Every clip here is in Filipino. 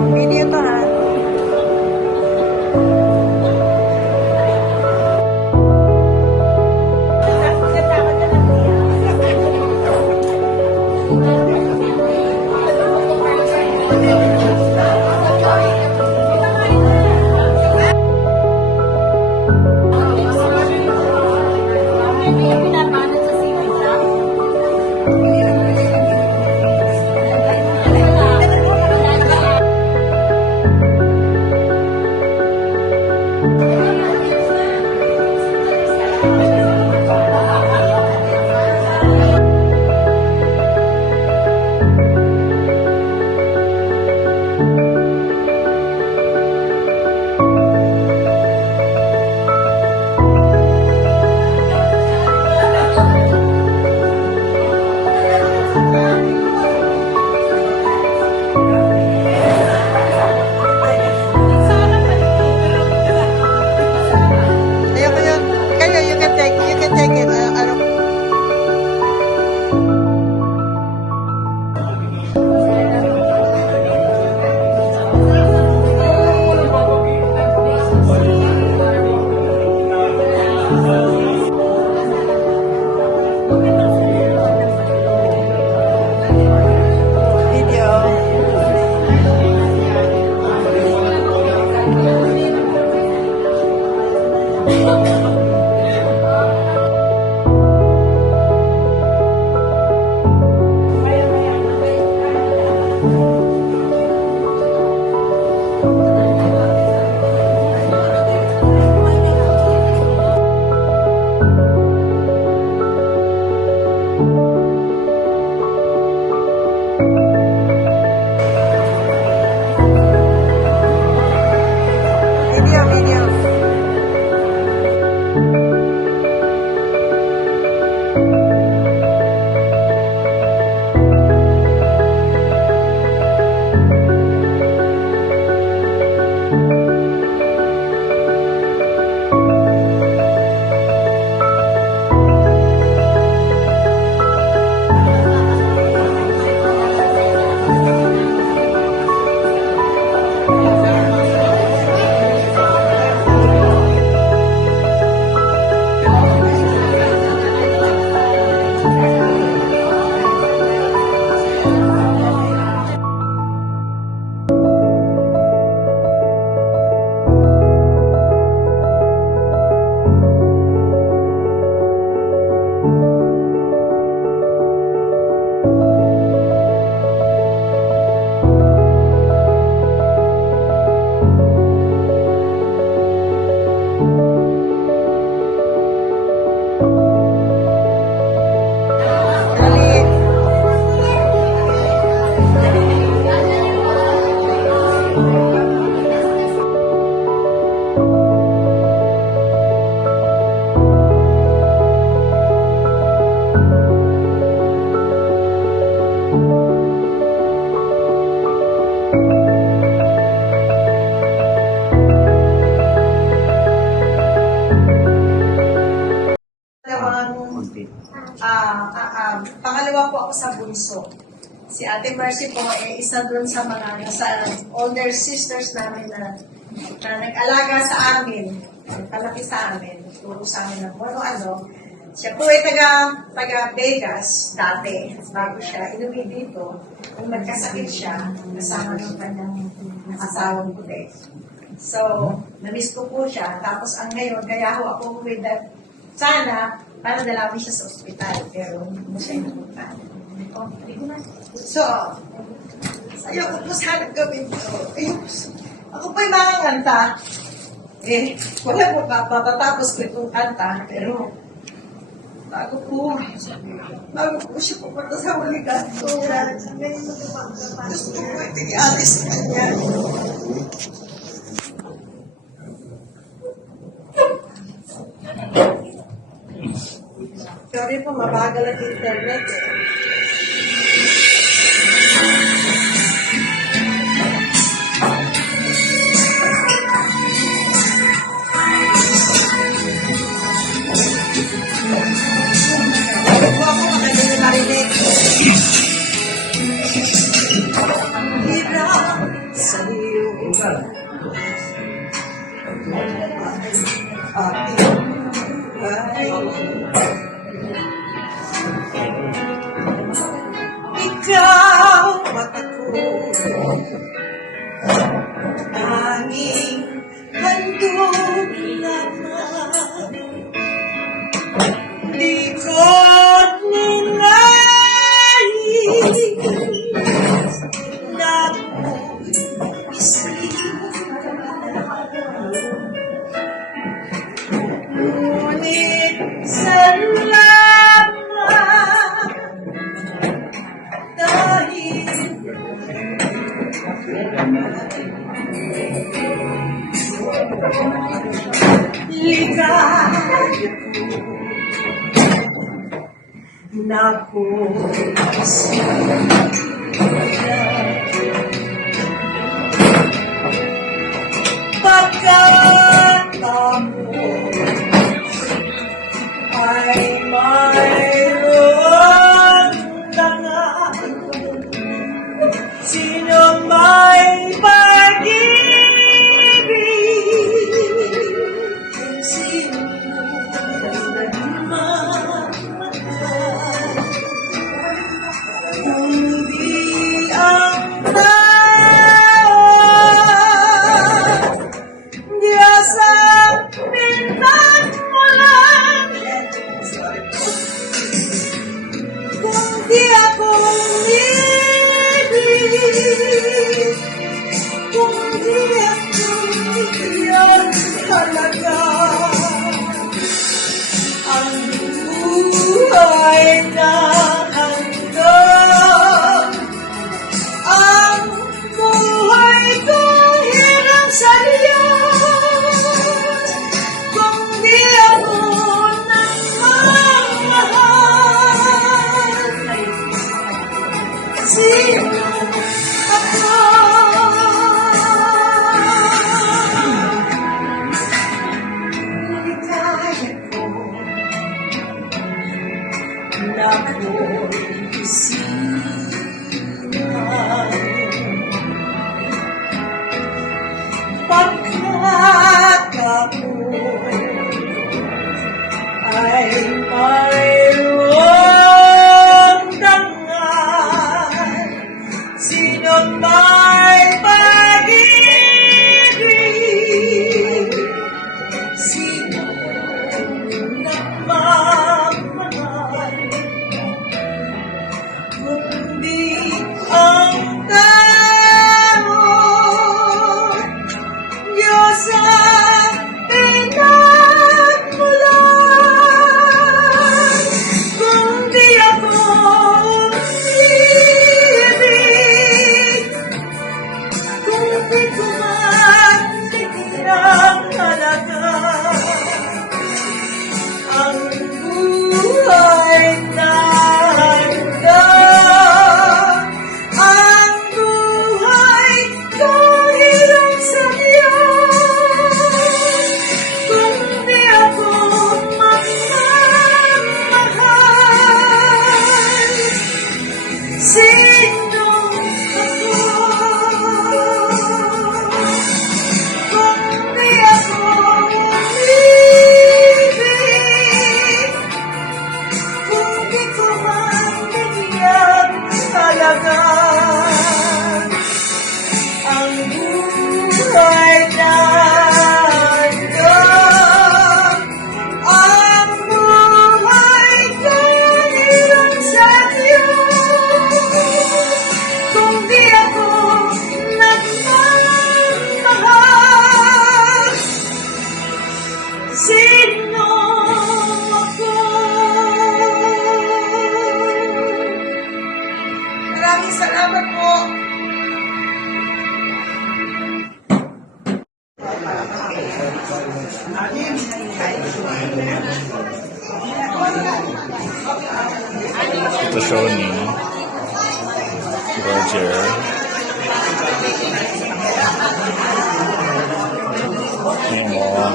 Video to ha. Pangalawa po ako sa bunso. Si Ate Mercy po isa doon sa mga nasa older sisters namin na nag-alaga sa amin, palaki sa amin, turo sa amin ng ano. Siya po ay taga Vegas dati, bago siya inuwi dito. Nung nagkasakit siya, kasama ng kanyang asawang puti. So, na-miss ko po siya. Tapos ang ngayon, kaya ako with that, sana, para dalawin siya sa ospital, pero hindi mo siya inupunta. So, ayoko po sana gawin ito. Ako po yung mga kanta. Wala po patatapos ko itong kanta, pero bago po siya pupunta sa huligan. So, gusto ko ito i-alis sa kanya. Sorry po, mabagal ang internet. Bago po ako, maganda nyo narinig. Hirap sa Ikaw at ako, tanging handog lamang. Di ko nilais na ngunit salamat dahil ligaya na ko pagkat ako ay mayroon na nga sino may pag-ibig sino nagmamahal kundi ang tao Diyos ang pinagmulan kung di ako umibig kung di ako iyan talaga ang buhay na hanggang ang buhay ko hirang sa Diyos kung di ako nagmamahal sino ako ligaya ko na ako'y isihan pagkat ako ay mayroong dangal sino may pag-ibig sino nagmamahal kundi ang tao Diyos ang pinagmulan kung di ako umibig kung di ko man tigilang halaga ang buhay na hanggang ang buhay ko hirang sa Diyos kung di ako magmamahal sino ako kung di ako umibig kung di ko man bigyan talaga ang buhay na hanggang ang buhay ko hirang sa Diyos kung di ako nagmamahal sino ako maraming salamat po. Ito show ni Roger. Yung mga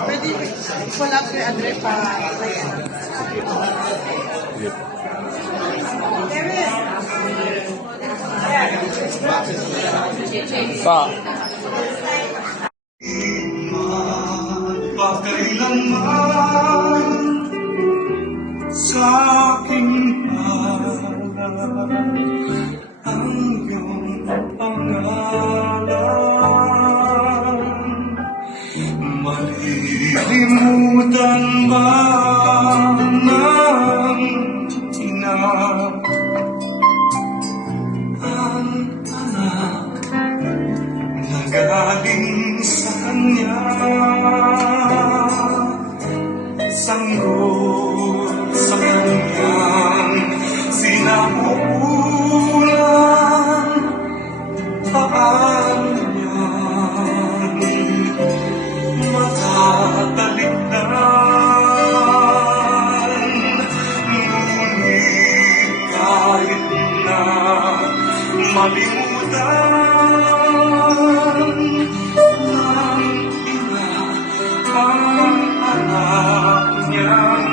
Pwede pull up your address para Pa. Pagkailanman sa aking pangalan ang iyong pangalan. Malilimutan ba ng ina ang anak na galing sa kanya? Sanggol sa kanyang sinapupunan, paano niyan makatalikdan? Ngunit kahit na malimutan ng ina ang anak niyang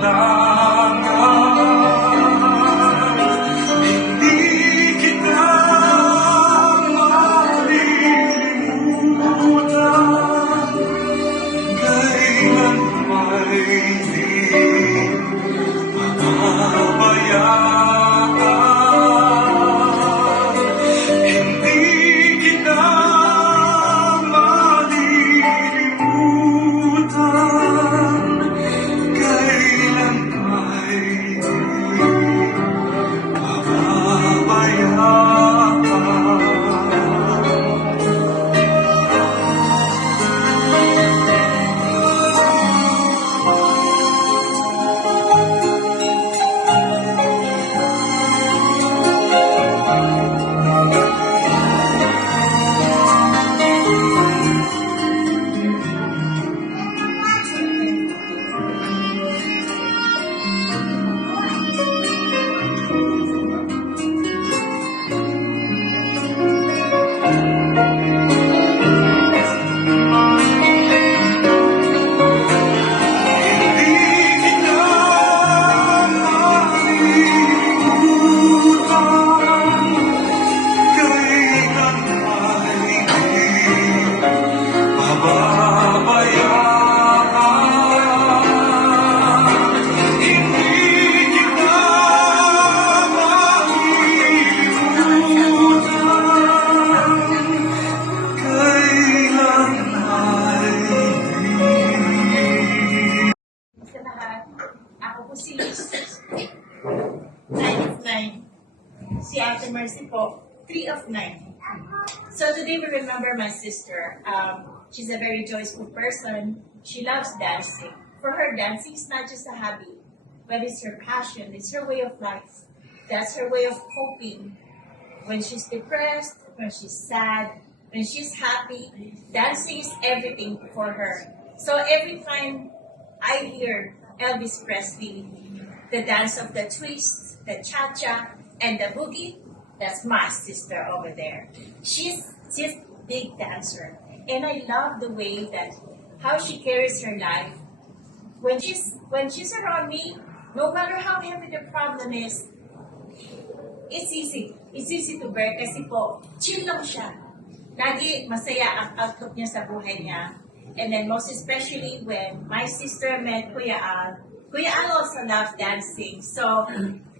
dangal, hindi kita malilimutan, kailan may di pababayaan. Hindi kita malilimutan, kailan may di pababayaan. Sa lahat, ako po si Liz, 9 of 9. Si Ate Mercy po, 3 of 9. So today we remember my sister. She's a very joyful person. She loves dancing. For her, dancing is not just a hobby, but it's her passion. It's her way of life. That's her way of coping. When she's depressed, when she's sad, when she's happy, dancing is everything for her. So every time I hear Elvis Presley, the dance of the twist, the cha-cha, and the boogie, that's my sister over there. She's just a big dancer. And I love the way that how she carries her life. When she's around me, no matter how heavy the problem is, it's easy. It's easy to bear kasi po, chill lang siya. Lagi masaya ang outlook niya sa buhay niya. And then most especially when my sister met Kuya Al. Kuya Al also loves dancing. So,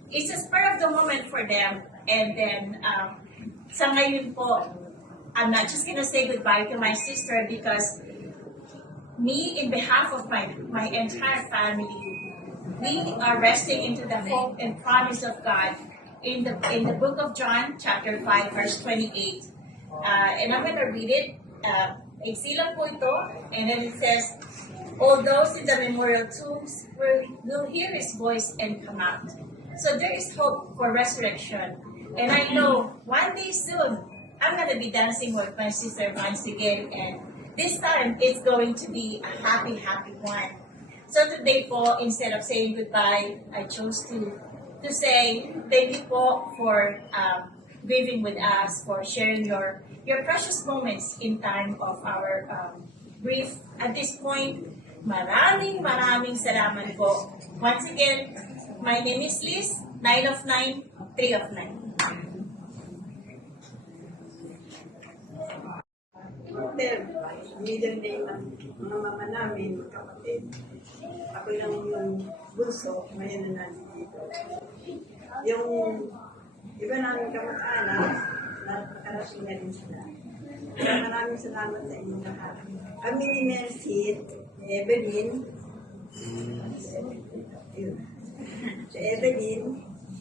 it's a spur of the moment for them. And then, sa ngayon po, I'm not just gonna say goodbye to my sister because me, in behalf of my entire family, we are resting into the hope and promise of God in the book of John, chapter 5, verse 28. And I'm gonna read it. Iksilang po ito, and then it says, all those in the memorial tombs will hear His voice and come out. So there is hope for resurrection. And I know one day soon, I'm gonna be dancing with my sister once again, and this time it's going to be a happy, happy one. So today po, instead of saying goodbye, I chose to say thank you po for grieving with us, for sharing your precious moments in time of our grief. At this point, maraming salamat po. Once again, my name is Liz, 9 of 9, 3 of 9. Pero, middle name ng mga mama namin, kapatid. Ako lang yung bunso, ngayon na nandito. Yung iba namin kamag-anak, nakarating na rin sila. Kaya maraming salamat sa inyo lahat. Kami ni Mercy, Evelyn, si Evelyn,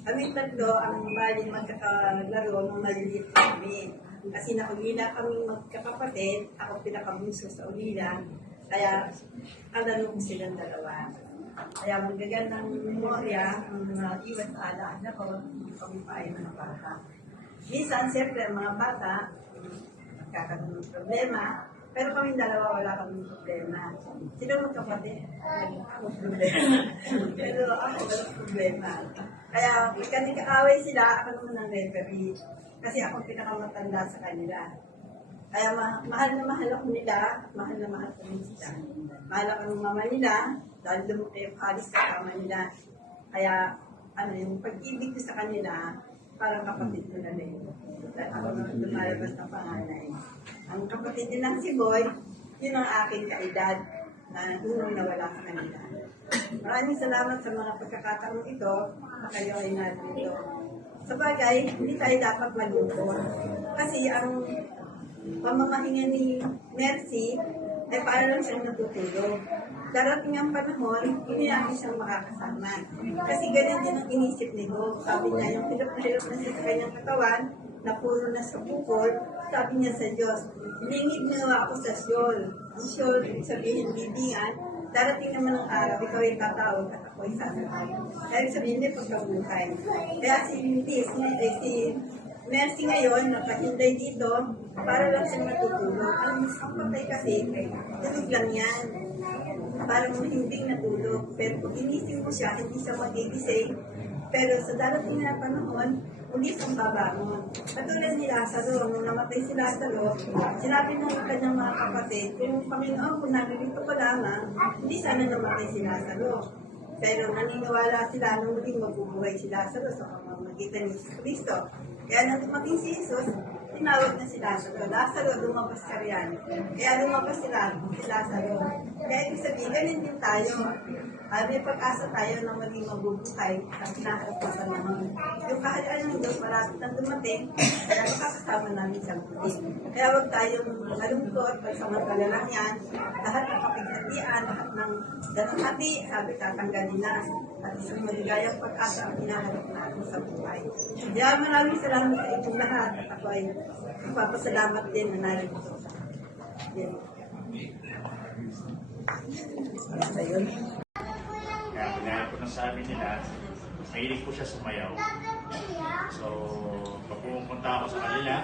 kami tatlo ang bali magkakalaro nung maliliit kami. Kasi nakulila kami magkakapatid, ako pinakabunso sa ulila, kaya alano ko silang dalawa. Kaya magagandang memorya ang mga iwan sa alaala ko, hindi kami pa ay mga bata. Minsan, siyempre, ang mga bata, magkakaroon ng problema, pero kami dalawa wala kaming problema. Sila magkapatid, ako problema. Pero ako walang problema. Kaya kasi kaaway sila, ako naman ang referee. Kasi ako pinakamatanda sa kanila. Kaya mahal na mahal ako nila, mahal na mahal ko rin sila. Mahal ako ng mama nila, dahil lumaki yung halis sa kama nila. Kaya yung pag-ibig ko sa kanila, parang kapatid ko na rin. Dahil ako naman lumalabas na panganay. Ang kapatid nilang si Boy, yun ang aking kaedad na nung nawala sa kanila. Maraming salamat sa mga pagkakataong ito na kayo ay nandito. Sa bagay, hindi tayo dapat malungkot. Kasi ang pamamahinga ni Mercy ay para lang siyang natutulog. Darating ang panahon, hindi namin siyang makakasama. Kasi ganun din ang inisip ni Bob. Sabi niya, yung hirap na siya sa kanyang katawan, na puro na sa bukol, sabi niya sa Diyos, lingid na ako sa Siyol. Ang Siyol, ibig sabihin, bibingan, darating naman ang araw, ikaw ay tatawag at ako ay sasakay. Kaya sabihin niya pagkabuhay. Kaya si Mercy ngayon, napahinday dito, para lang siyang matutulog. Ang patay kasi, tulog lang yan. Parang hindi natulog. Pero pag inisip mo siya, hindi siya magigising. Pero sa darating na panahon, hindi siyang babangon. Katulad ni Lazaro, nung namatay si Lazaro, sinabi ng kanyang mga kapatid, kung Panginoon, kung naririto ko lamang, hindi sana namatay si Lazaro. Pero naniniwala sila nung muling magbubuhay si Lazaro sa pamamagitan ni Kristo. Kaya nang dumating si Jesus, tinawag na si Lazaro. Lazaro, lumabas ka riyan. Kaya lumabas si Lazaro. Kaya ibig sabihin, ganun din tayo. May pag-asa tayo na maging mabubuhay at nakakapasan naman. Yung kahayaan ng Diyos, marapit na dumating, kaya makakasama namin sa muli. Kaya huwag tayong malungkot, pagsamantala lang yan. Lahat ng kapighatian, lahat ng dalangati, sabi tatanggalin na. At isang maligayang pag-asa ang hinahanap natin sa buhay. Kaya maraming salamat sa inyong lahat. At ako ay magpapasalamat din na narito. Yan. Ayun. Kaya kagaya po ng sabi nila, mahilig po siya sumayaw. So, pag pumunta ako sa kanila,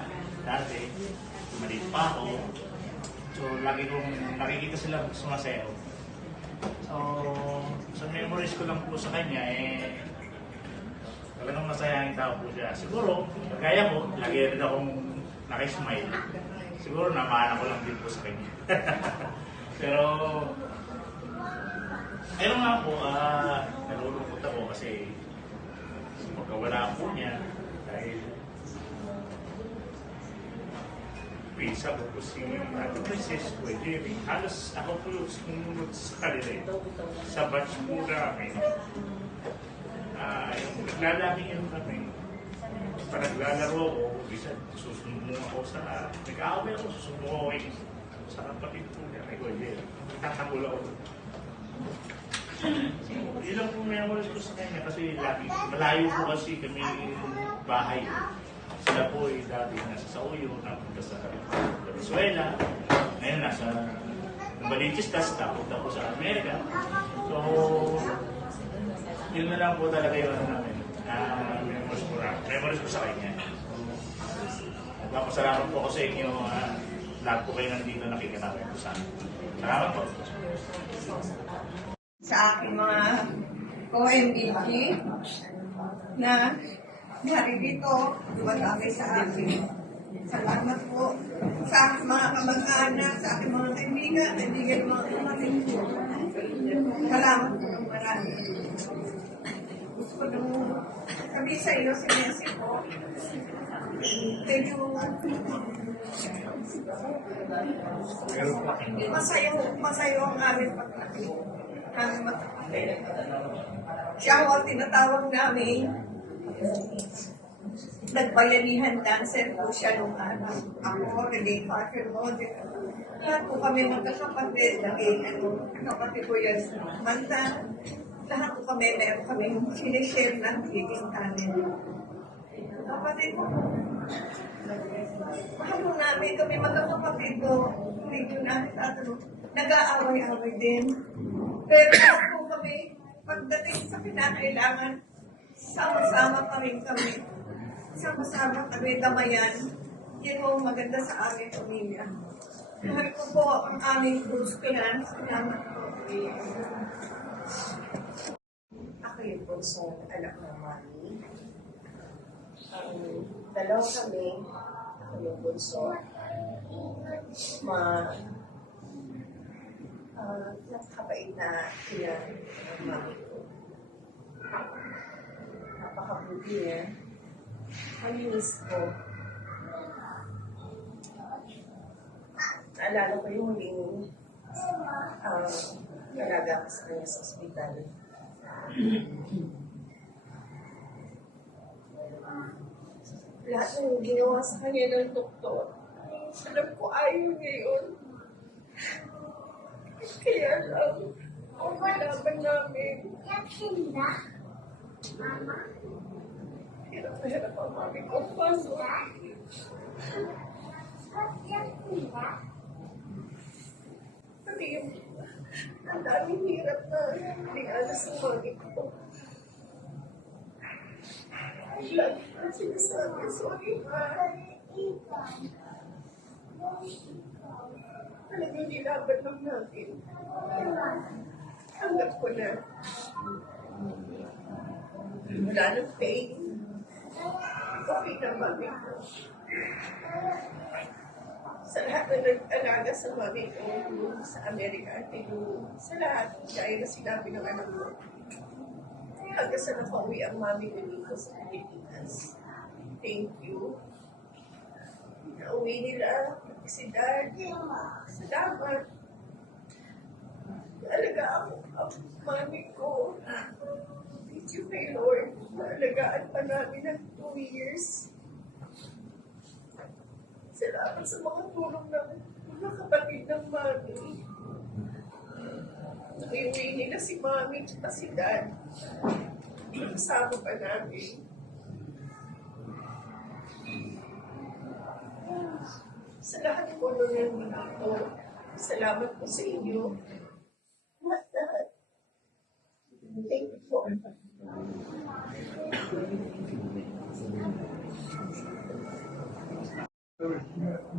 dati, maliit pa ako. So, lagi kong nakikita sila sumasayaw. So, sa memories ko lang po sa kanya, talagang masayangin tao po siya. Siguro, kagaya ko, lagi rin akong nakismile. Siguro, namaan ako lang din po sa kanya. Pero, ayun nga po, nalulungkot ako kasi magkawala po niya dahil sabi ko si Ate Princess, pwede rin. Halos ako po yung sumunod sa kanila eh. Sa batch po namin. Naglalaki yun kami. Pag naglalaro ako, bisa susumbong ako sa... Nag-aaway ako, susumbong ako sa kapatid po niya. Ay, pwede. Itatangol ako. Ilang po memories ko sa kanya kasi lagi, malayo po kasi kami bahay. Sila po ay dati nasa Sauyo, napunta sa Venezuela. Ngayon nasa Balichistas, napunta po sa Amerika. So, yun na lang po talaga yung ano namin. Memories ko sa kanya. Nagpapasalamat po ako sa inyo. Lahat po kayo nandito nakikitawin po sa akin. Salamat po. Sa aking mga OMBG na naririto, dumadami sa akin. Salamat po sa aking mga kamag-anak, sa aking mga kaibigan ng mga kapatid ko. Salamat po ng marami. Gusto ko nung sabi sa iyo, si Messi po, medyo masayo ang aming pagkakit. Aming magkakapit. Siya ho ang tinatawag namin. Nagbayanihan dancer po siya nung ano. Ako, Renee Parker Model. Lahat po kami magkakapatid. Naging kapatid ko yan sa Manta. Lahat po kami, meron kami sinishare ng pagiging talent. Kapatid ko, mahal mo namin kami magkakapatid ko. Hindi ko namin nag-aaway-away din. Pero lahat po kami, pagdating sa pinakailangan, sama-sama pa rin kami. Sama-sama kami, damayan. Yan po maganda sa aming pamilya. Mahal ko po ang aming Cruz Clan. Salamat po. Ako yung punsong anak ng mami. Ang dalaw kami, ako yung punso. Nakakabait na ina ng mami ko. Napakabuti niya. Malinis ko. Naalala ko yung huling nalaga ko sa kanya sa ospital. Lahat ng ginawa sa kanya ng doktor, alam ko ayaw niya yun. Kaya lang, ang malaban namin. Hirap na hirap ang mami ko. Pasok. Pati yung ang daming hirap na alas ng mami ko. Lagi na sinasabi, sorry ma. Talagang nilaban lang natin. Tanggap ko na. Wala ng pain. Okay na mami ko. Sa lahat na nag-alaga sa mami ko sa Amerika at sa lahat, gaya na sinabi ng anak ko, hanggang sa nakauwi ang mami ko dito sa Pilipinas. Thank you. Nauwi nila, si Dad. Salamat. Naalaga ako ang mami ko. Thank you kay Lord. Naalagaan pa namin ng 2 years. Salamat sa mga tulong ng mga kapatid ng mami. Naiuwi nila si mami at si Dad. Kasama pa namin. Sa lahat po ng mga ito, salamat po sa inyo. Lahat. Thank you po.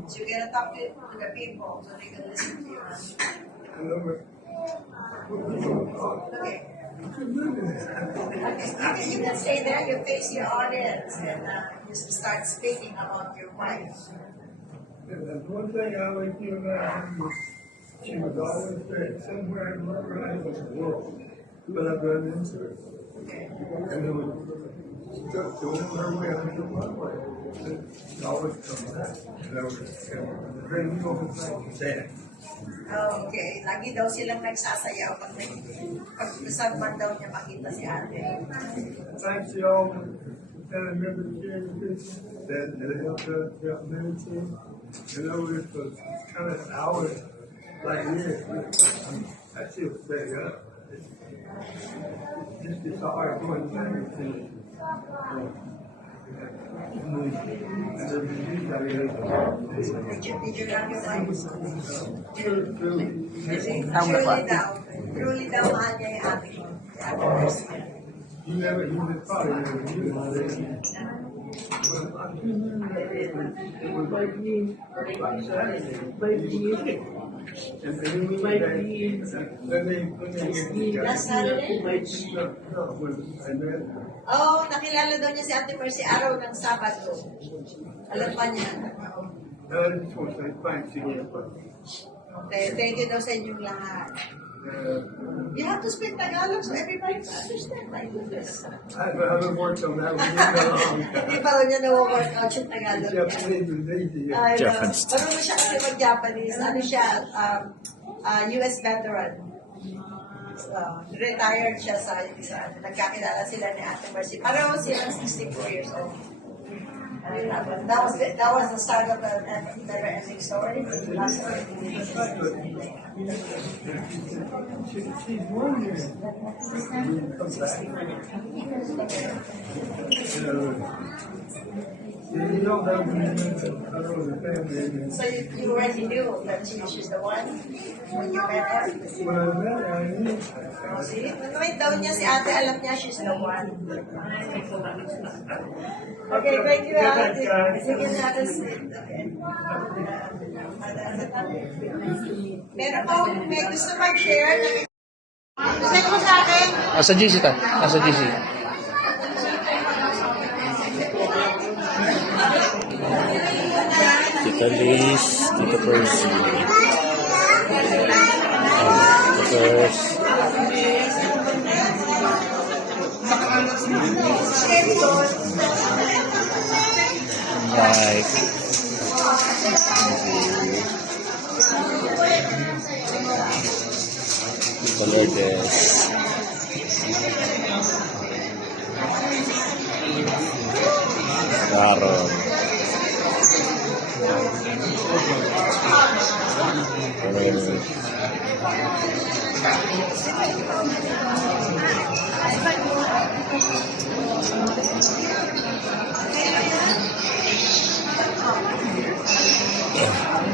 So you're gonna talk to the people so they can listen to you. Okay. You can say that, you face your audience and you start speaking about your wife. And one thing I like you about her is she was always there, somewhere in the world, but I've run into her. And it was just doing her way, I took my way. She always come back. And I was bring you over to dance. Okay, lagi daw silang nagsasayaw pag saan man daw niya makita si ate. Thanks to all that I remember sharing with you, that helped us throughout medicine. You know, it was kind of hours like this. I still stay up. Just as hard going back to Did you love your wife? Truly daw mahal niya yung ate ko. You never, you just probably never knew how they It was like me on Saturday. And then we went back, then they get the Last Saturday? No, when I met her. Oh, nakilala daw niya si Ate Mercy araw ng Sabado. Alam pa niya. And I just want to say thanks again for Okay, thank you daw sa inyong lahat. You have to speak Tagalog so everybody can understand. My goodness. I haven't worked on that one in a long Hindi time. pa rin niya na-workout yung Tagalog niya. Japanese is easy. Ay, no. Japanese. Marunong siya kasi mag-Japanese. Ano siya, US veteran. Retired siya sa nagkakilala sila ni Ate Mercy. Pareho silang 64 years old. That was the start of the never-ending story. Last She's wondering. You know that when you met the, I don't know, the family. So you already knew that she's the one when you met her? When I met her, I knew. See? Nung daw niya si ate, alam niya she's the one. Okay, thank you, ate. Sige na, okay. Meron pa, may gusto mag-share. Send mo sa akin. Asa GC ta? Asa GC? Tita Liz, Tita Percy. Tita Percy. Mike. Tita Lourdes. Carol.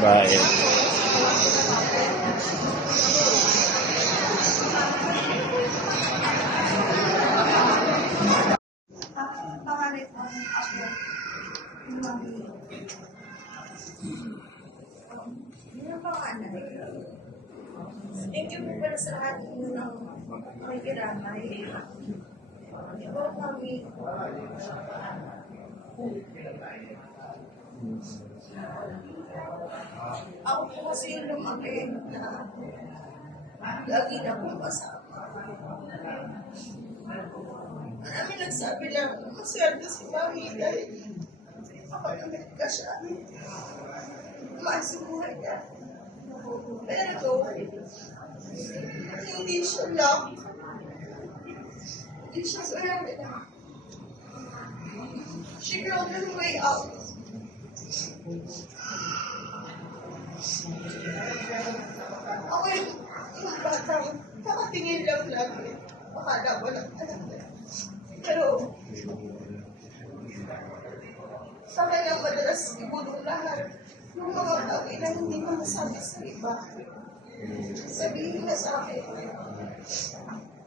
Bye. Thank you po pala sa lahat ng makikiramay. Ito kami. Ako po kasi yung lumaki na lagi na po kasama. Marami nagsabi lang, maswerte si Mami dahil makagamit ka siya. Maas yung buhay niya. Pero hindi siya lang. Hindi siya swerte na. She crawled her way out. Ako yung bata, nakatingin lang lagi. Akala ko lang talaga. Pero, sa kanya madalas ibulong lahat ng mga bagay na hindi mo masabi sa iba. Sabihin na sa akin,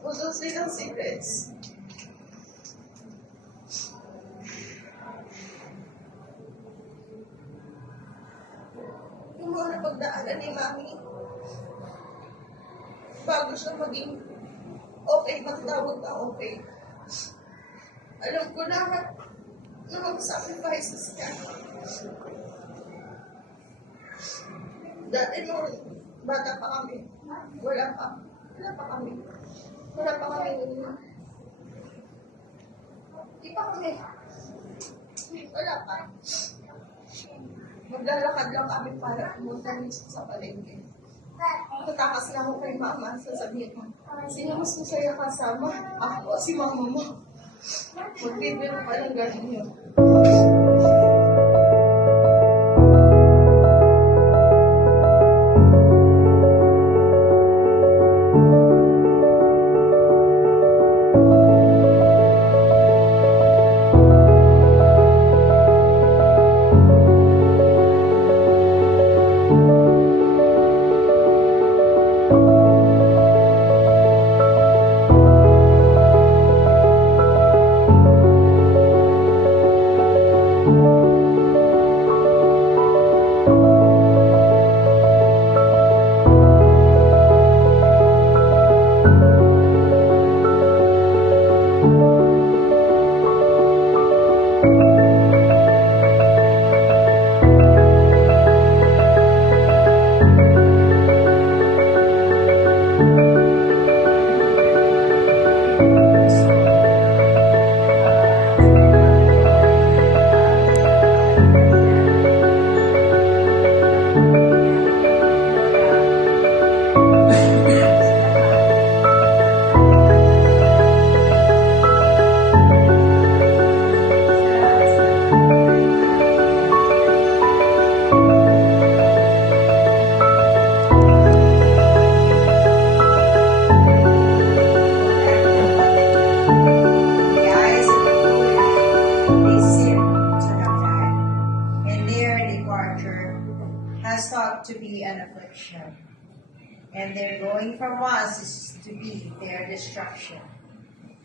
usos nilang secrets. Yung mga napagdaanan ni Mami, bago siya maging okay, magtawag na okay. Alam ko lahat na mag-sacrifices niya. Dati nung bata pa kami, wala pa kami. Di pa kami. Wala pa. Maglalakad lang kami para pumunta minsan sa palengke. Tatakas lang ako kay Mama, sasabihin ko, sino mas masaya kasama? Ako o si Mama mo? Magbibiro pa lang ganun yun. out to be an affliction, and their going from us is to be their destruction.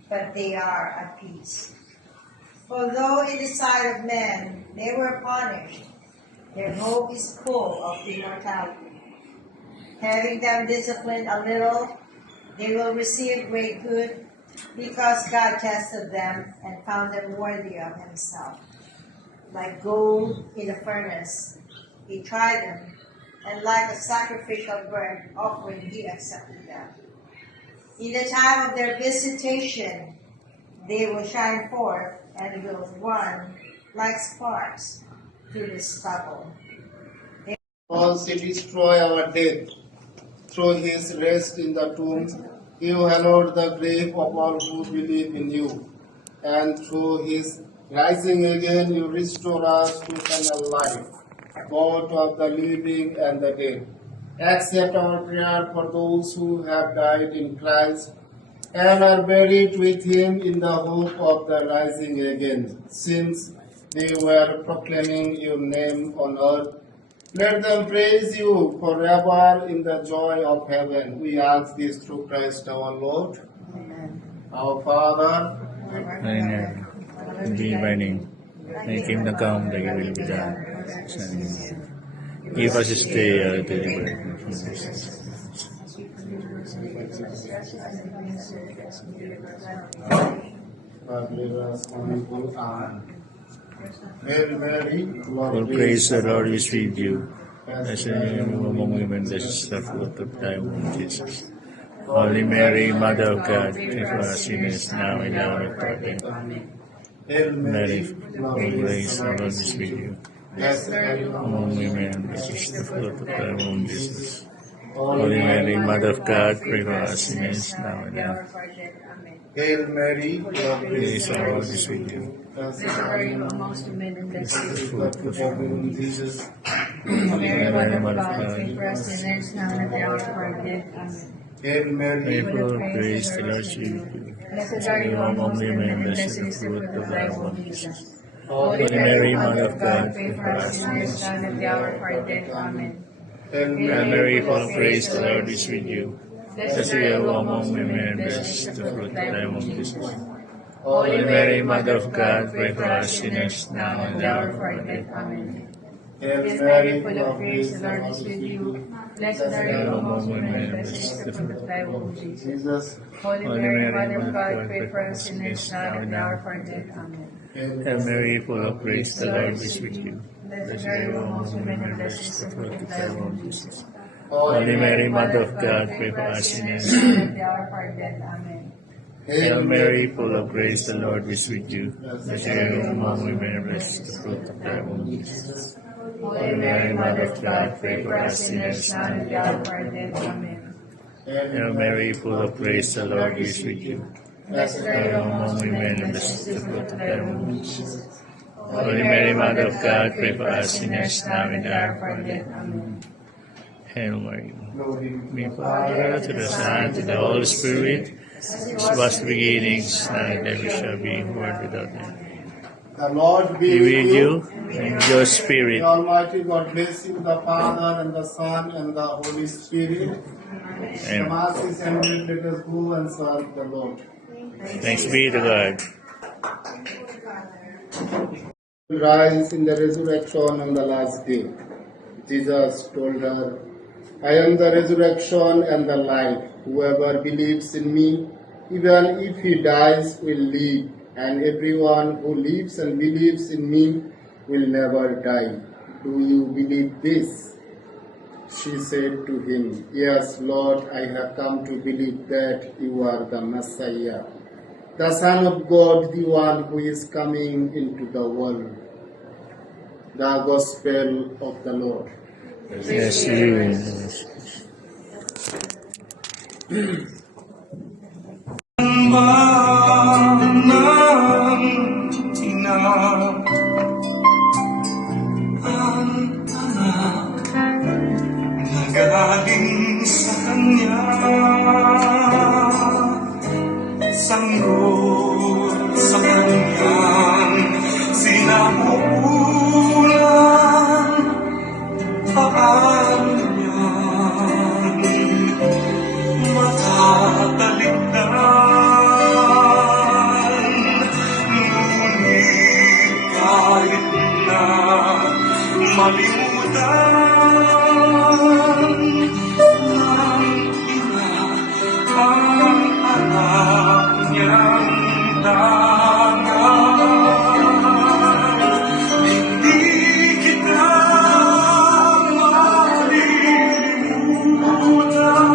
But they are at peace. For though in the sight of men they were punished, their hope is full of immortality. Having them disciplined a little, they will receive great good, because God tested them and found them worthy of himself. Like gold in a furnace, he tried them, and like a sacrificial burnt offering, he accepted them. In the time of their visitation, they will shine forth and will run like sparks through the stubble. Also destroy our death. Through his rest in the tomb, you hallowed the grave of all who believe in you. And through his rising again, you restore us to eternal life, both of the living and the dead. Accept our prayer for those who have died in Christ and are buried with him in the hope of the rising again, since they were proclaiming your name on earth. Let them praise you forever in the joy of heaven. We ask this through Christ our Lord. Amen. Our Father, Amen. Be thy name. Thy kingdom come, thy will be done. Give us this day our daily bread. God deliver us from evil. Amen. Hail Mary, For Lord, praise the Lord is with you. Blessed are you among women, blessed is the fruit of thy womb, Jesus. Holy Mary, Mother of God, pray for us sinners now and at our death. Amen. Hail Mary, Mary, full of grace, the Lord is with you. blessed are you Among women, blessed is the fruit of thy womb, Jesus. Holy Holy Mary, Mother of God, pray for us sinners now and at our death. Hail Mary, full of Praise grace, the Lord is with you. blessed are you amongst women, and blessed The is fruit of of whom Jesus. Mary, Mother Mother of of God, God, pray for us sinners now and at the hour of our death. Amen. Hail Mary, Pray for grace, the Lord is with you. Blessed are you amongst women, and blessed is the fruit of thy womb, Jesus. Holy Mary, Mother of God, pray for us sinners now and at the hour of our death. Amen. Hail Hail Mary, Mary, full of grace, the Lord is with you. Blessed are you among women, and blessed is the fruit of thy womb, Jesus. Holy Mary, Mother of God, pray for us sinners now and at the hour of our death. Amen. Hail Hail Mary, Mary, full of grace, the Lord is with you. Blessed are you amongst women, and blessed is the fruit of thy womb, Jesus. Jesus. Holy Mary, Mother of God, pray for us sinners now and at the hour of our death. Amen. Hail Mary, full of grace, the Lord is with you. Blessed are you amongst women, and blessed is the fruit of thy womb, Jesus. Holy Mary, Mother of God, pray for us sinners. now and at the hour of our death. Amen. Hail Mary, full of grace, the Lord is with you. Blessed are you among women, and blessed is the fruit of thy womb, Jesus. Holy Mary, Mother of God, pray for us sinners now and at the hour of our death. Amen. Hail Mary, full of grace, the Lord is with you. Blessed are you amongst women, and blessed is the fruit of thy womb, Jesus. Holy Mary, Mother of God, pray for us sinners now and at the hour of our death. Amen. Hail Mary. Glory Be Father, to the Son, to the Holy Spirit, as it was the beginnings, now and ever shall be, world without end. The Lord Be be with you and your The spirit. Almighty God bless you, the Father and the Son and the Holy Spirit. The And Mass is ended. Let us go and serve the Lord. thanks be to God. Rise in the resurrection on the last day. Jesus told her, I am the resurrection and the life. Whoever believes in me, even if he dies, will live. And everyone who lives and believes in me will never die. Do you believe this? She said to him, Yes, Lord, I have come to believe that you are the Messiah, the Son of God, the one who is coming into the world. The Gospel of the Lord. Yes, you. Galing sa Kanya, sanggol sa Kanyang sinapupunan, paano hindi kita malilimutan,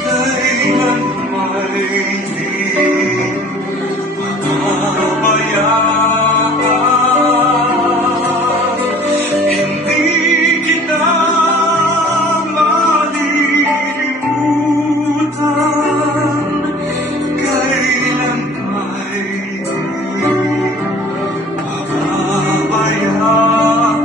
kailan may di pababayaan. Hindi kita malilimutan, kailan may di pababayaan.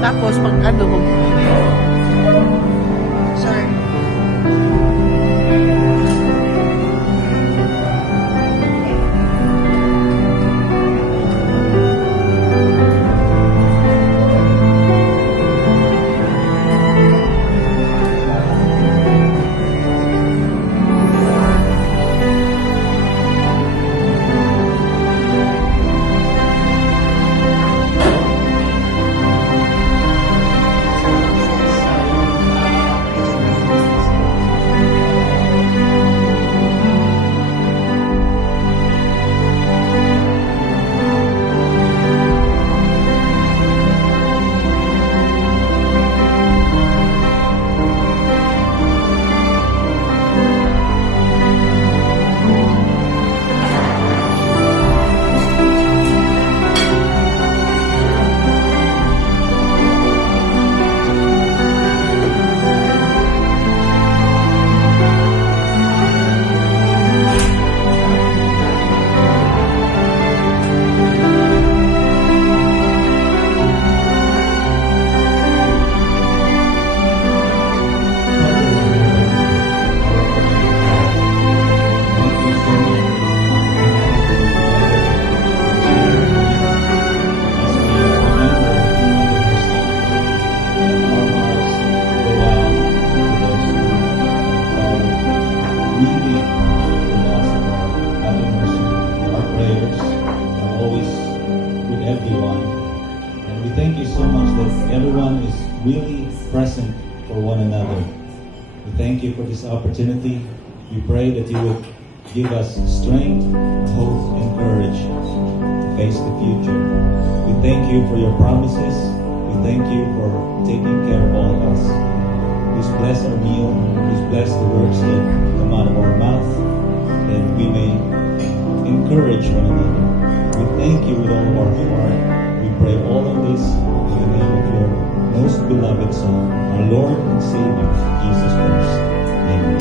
Tapos, pag ano mo. Sorry. everyone is really present for one another. We thank you for this opportunity. We pray that you would give us strength, hope, and courage to face the future. We thank you for your promises. We thank you for taking care of all of us. Please bless our meal. Please bless the words that come out of our mouth, that we may encourage one another. We thank you with all of our heart. We pray all of this in the name of your most beloved Son, our Lord and Savior, Jesus Christ. Amen.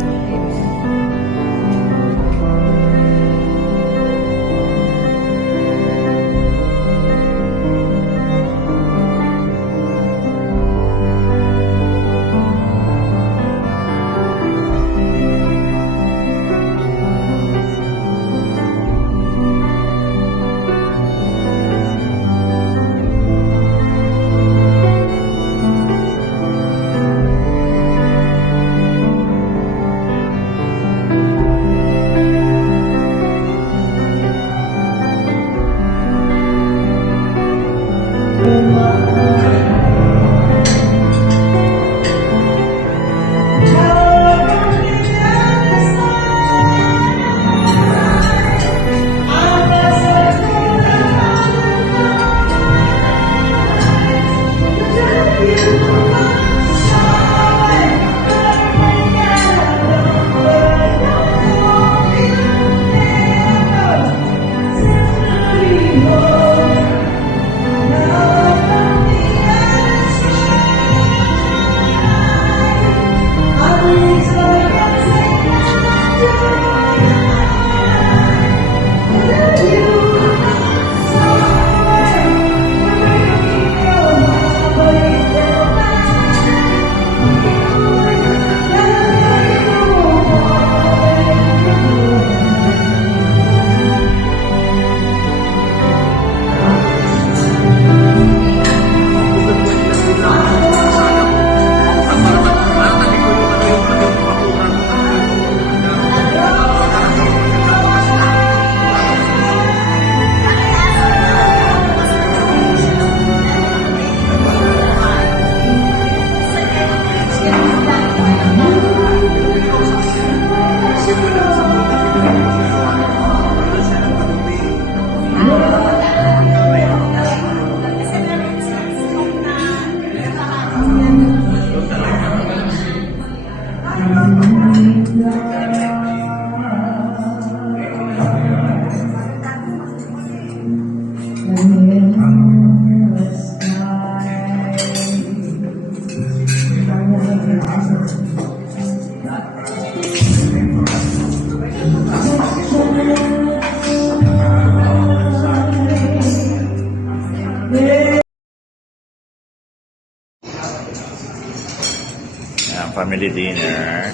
Ayan, family dinner.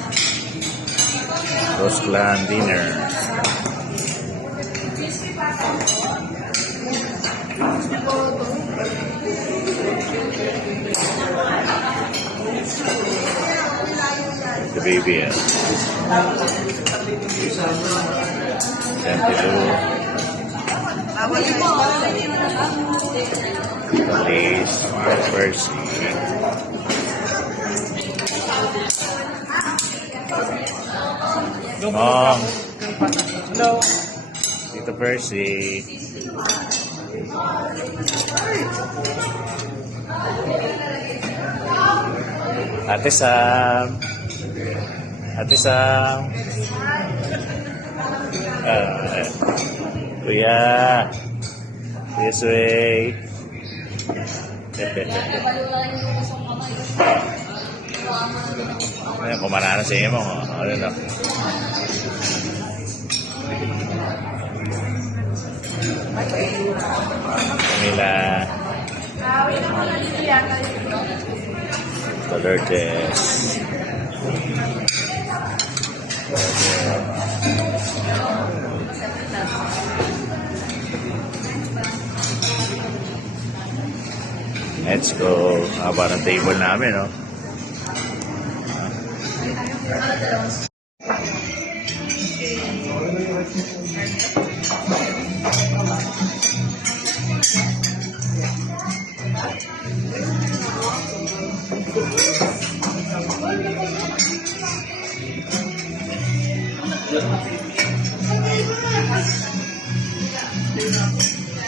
Rose Clan dinner. The baby, yan. Yan, Police, Percy. Mom. Hello. Tito Percy. Ate Sam. Ate Sam. Kuya. Kuya Sway. Ayan, kumana na si Emo. Ano na? Camila. Dolores. Let's go. Haba ng table namin, no?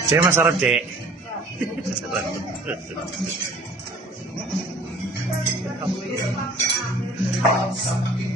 Che, masarap, Che. Masarap.